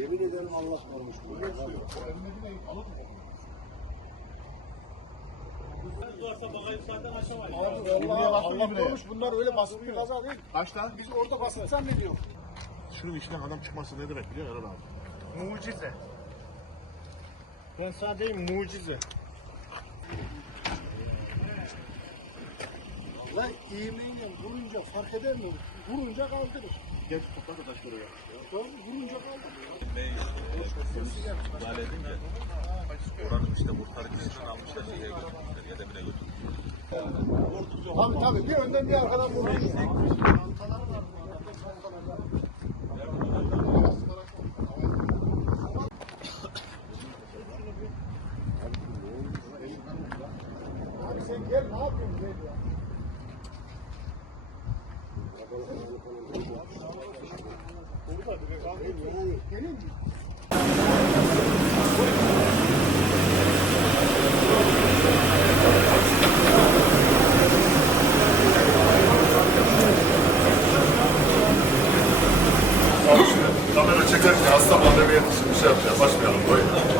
Yemin ederim Allah korumuş. Abi vallahi Allah korumuş bunlar öyle basit bir kaza değil. Kaçta? Biz orada basit zannediyoruz. Şunun içinden adam çıkması ne demek biliyor musun abi? Mucize. Ben sana diyeyim mucize. Lan iğneyle vurunca fark eder mi? Vurunca kaldırır. Genç toplar da taş oraya. Doğru vurunca kaldırır. müdahale edince oranın işte kişiden almışlar şeye götürmüşler ya demine götürmüşler. Tabii tabii bir önden bir arkadan vurmuş. Abi sen gel ne yapıyorsun gel ya. Kamera çekerken hasta malzeme yetişmiş şey yapacağız. Başlayalım.